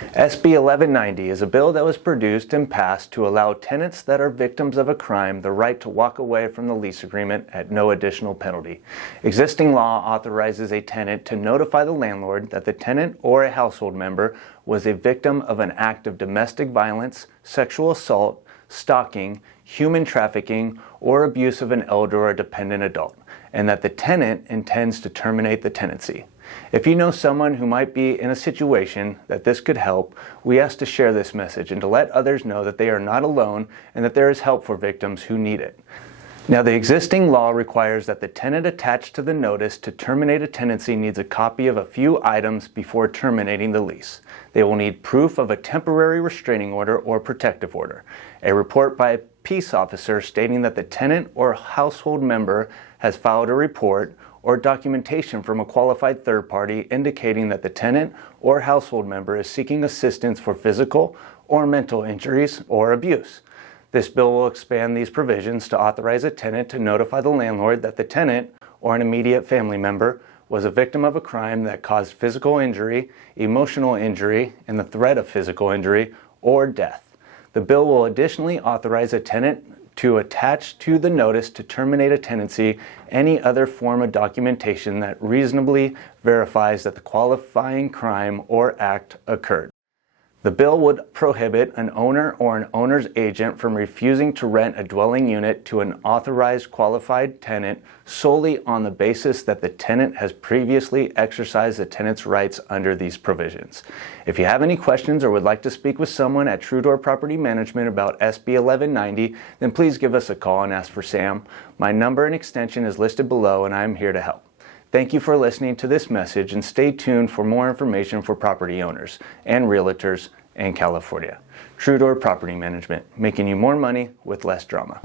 SB 1190 is a bill that was produced and passed to allow tenants that are victims of a crime the right to walk away from the lease agreement at no additional penalty. Existing law authorizes a tenant to notify the landlord that the tenant or a household member was a victim of an act of domestic violence, sexual assault, stalking, human trafficking, or abuse of an elder or dependent adult, and that the tenant intends to terminate the tenancy. If you know someone who might be in a situation that this could help, we ask to share this message and to let others know that they are not alone and that there is help for victims who need it. Now, the existing law requires that the tenant attached to the notice to terminate a tenancy needs a copy of a few items before terminating the lease. They will need proof of a temporary restraining order or protective order, a report by a peace officer stating that the tenant or household member has filed a report, or documentation from a qualified third party indicating that the tenant or household member is seeking assistance for physical or mental injuries or abuse. This bill will expand these provisions to authorize a tenant to notify the landlord that the tenant or an immediate family member was a victim of a crime that caused physical injury, emotional injury, and the threat of physical injury or death. The bill will additionally authorize a tenant to attach to the notice to terminate a tenancy any other form of documentation that reasonably verifies that the qualifying crime or act occurred. The bill would prohibit an owner or an owner's agent from refusing to rent a dwelling unit to an authorized qualified tenant solely on the basis that the tenant has previously exercised the tenant's rights under these provisions. If you have any questions or would like to speak with someone at True Door Property Management about SB 1190, then please give us a call and ask for Sam. My number and extension is listed below, and I am here to help. Thank you for listening to this message, and stay tuned for more information for property owners and realtors in California. True Door Property Management, making you more money with less drama.